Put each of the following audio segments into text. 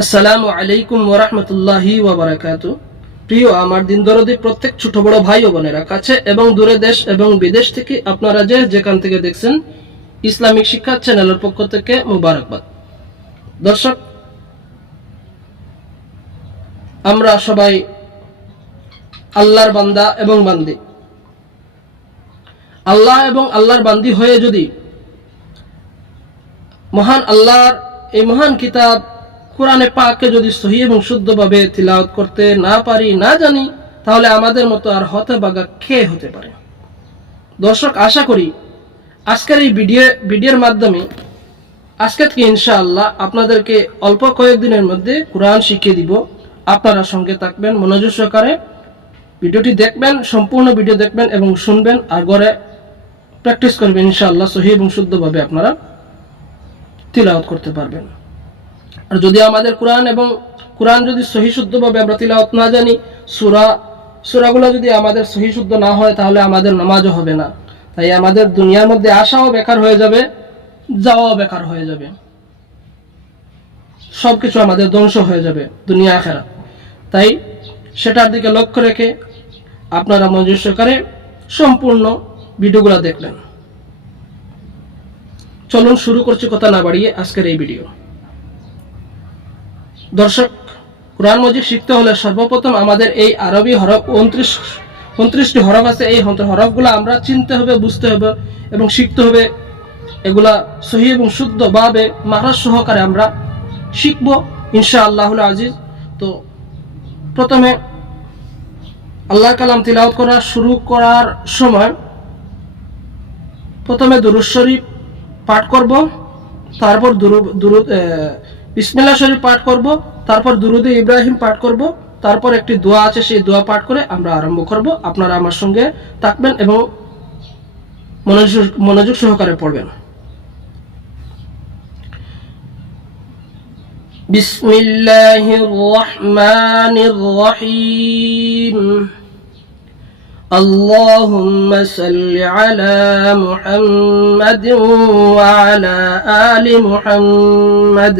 আসসালামু আলাইকুম ওরহমতুল্লাহি ওবরাকাত প্রিয়, আমার দিন দরদি প্রত্যেক ছোট বড় ভাই ও বোনেরা, কাছে এবং দূরে দেশ এবং বিদেশ থেকে আপনারা যে যেখান থেকে দেখছেন, ইসলামিক শিক্ষা চ্যানেলের পক্ষ থেকে মুবারকবাদ। দর্শক, আমরা সবাই আল্লাহর বান্দা এবং বান্দি। আল্লাহ এবং আল্লাহর বান্দি হয়ে যদি মহান আল্লাহর এই মহান কিতাব কোরআনে পাককে যদি সহি এবং শুদ্ধভাবে তিলাওয়াত করতে না পারি, না জানি, তাহলে আমাদের মতো আর হতে বাগা খেয়ে হতে পারে? দর্শক, আশা করি আজকের এই ভিডিও, ভিডিওর মাধ্যমে আজকে থেকে ইনশাআল্লাহ আপনাদেরকে অল্প কয়েকদিনের মধ্যে কোরআন শিখিয়ে দিব। আপনারা সঙ্গে থাকবেন, মনোযোগ সহকারে ভিডিওটি দেখবেন, সম্পূর্ণ ভিডিও দেখবেন এবং শুনবেন আর ঘরে প্র্যাকটিস করবেন। ইনশাআল্লাহ সহি এবং শুদ্ধভাবে আপনারা তিলাওয়াত করতে পারবেন। আর যদি আমাদের কোরআন এবং কোরআন যদি সহি শুদ্ধভাবে আমরা তিলাওয়াত না জানি, সুরা, সুরাগুলো যদি আমাদের সহি শুদ্ধ না হয়, তাহলে আমাদের নামাজও হবে না। তাই আমাদের দুনিয়ার মধ্যে আসাও বেকার হয়ে যাবে, যাওয়াও বেকার হয়ে যাবে। সবকিছু আমাদের ধ্বংস হয়ে যাবে, দুনিয়া আখেরা তাই সেটার দিকে লক্ষ্য রেখে আপনারা মনোযোগ সহকারে সম্পূর্ণ ভিডিওগুলো দেখলেন। চলুন শুরু করছি কথা না বাড়িয়ে আজকের এই ভিডিও। দর্শক, কোরআন মজিদ শিখতে হলে সর্বপ্রথম আমাদের এই আরবি হরফ উনত্রিশ উনত্রিশটি হরফ আছে, এই হরফগুলো আমরা চিনতে হবে, বুঝতে হবে এবং শিখতে হবে। এগুলা সহি এবং শুদ্ধভাবে মাহাজ সহকারে আমরা শিখব ইনশা আল্লাহুল আজিজ। তো প্রথমে আল্লাহ কালাম তিলাওয়াত করা শুরু করার সময় প্রথমে দুরুদ শরীফ পাঠ করব, তারপর দুরুদ দুরুদ বিসমিল্লাহ শরীফ পাঠ করব তারপর দুরুদে ইব্রাহিম পাঠ করব তারপর একটি দোয়া আছে সেই দোয়া পাঠ করে আমরা আরম্ভ করব আপনারা আমার সঙ্গে থাকবেন এবং মনোযোগ মনোযোগ সহকারে পড়বেন بسم الله الرحمن الرحيم اللهم صل على محمد وعلى آل محمد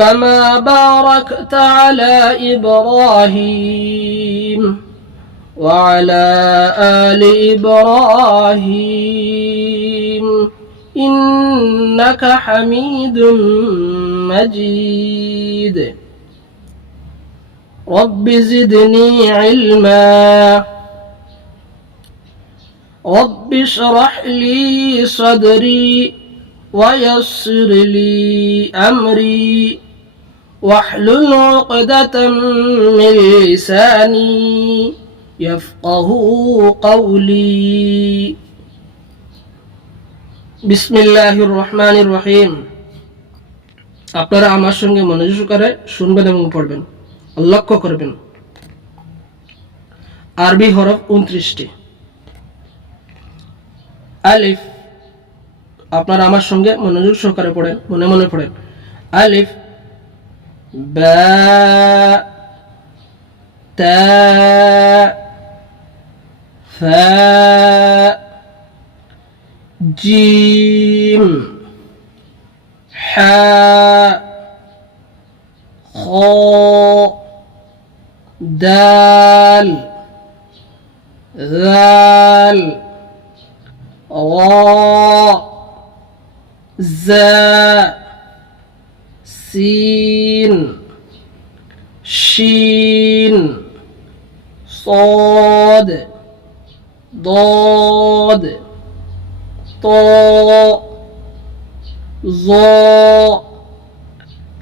كما باركت على إبراهيم وعلى آل إبراهيم إنك حميد مجيد. رب زدني علما. رب اشرح لي صدري ويسر لي أمري. واحلل عقدة من لساني يفقه قولي বিসমিল্লাহির রহমানির রহিম আপনারা আমার সঙ্গে মনোযোগ করে শুনবেন এবং পড়বেন লক্ষ্য করবেন আরবি হরফ উনত্রিশটি আলিফ আপনারা আমার সঙ্গে মনোযোগ সহকারে পড়েন মনে মনে পড়েন আলিফ باء تاء فاء جيم حاء خاء دال ذال غاء زاء. سين شين صاد ضاد طاء ظاء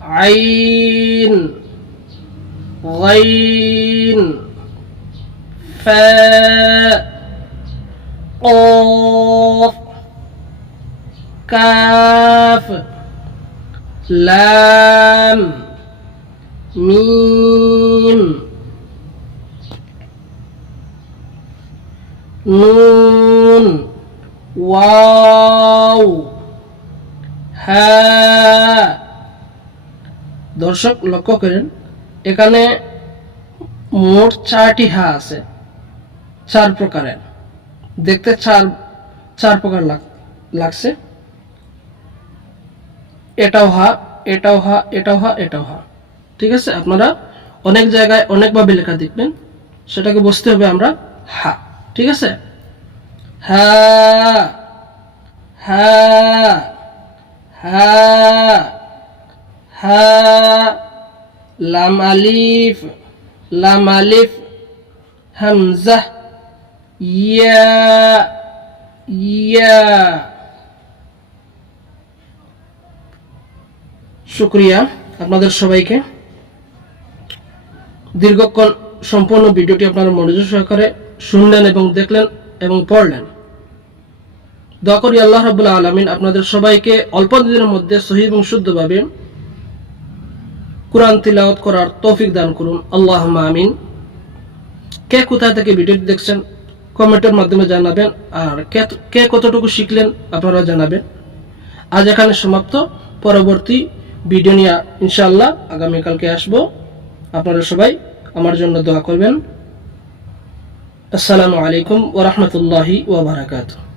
عين غين فاء قاف كاف লাম, মিম, নুন, ওয়াও হ্যাঁ দর্শক লক্ষ্য করেন, এখানে মোট চারটি হা আছে, চার প্রকারের। দেখতে চার চার প্রকার লাগছে। এটাও হা এটাও হা এটাও হা এটাও হা। ঠিক আছে? আপনারা অনেক জায়গায় অনেকভাবে লেখা দেখবেন। সেটাকে বুঝতে হবে আমরা হা। ঠিক আছে? হ্যাঁ হ্যাঁ লাম আলিফ লাম আলিফ, হামজা, ইয়া ইয়া। শুক্রিয়া আপনাদের সবাইকে। দীর্ঘক্ষণ সম্পূর্ণ ভিডিওটি আপনারা মনোযোগ সহকারে শুনলেন এবং দেখলেন এবং পড়লেন। দোয়া করি আল্লাহ রাবুল্লাহ আলমিন আপনাদের সবাইকে অল্প দিনের মধ্যে সহি এবং শুদ্ধভাবে কোরআন তিলাওয়াত করার তৌফিক দান করুন। আল্লাহ আমিন। কে কোথায় থেকে ভিডিওটি দেখছেন, কমেন্টের মাধ্যমে জানাবেন। আর কে কতটুকু শিখলেন, আপনারা জানাবেন। আজ এখানে সমাপ্ত। পরবর্তী ভিডিও নিয়ে ইনশাআল্লাহ আগামীকালকে আসব। আপনারা সবাই আমার জন্য দোয়া করবেন। আসসালামু আলাইকুম ওরহমতুল্লাহি ওবরাকাতুহ